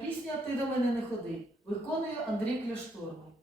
пісня Ти до мене не ходи. Виконує Андрій Кляшторний.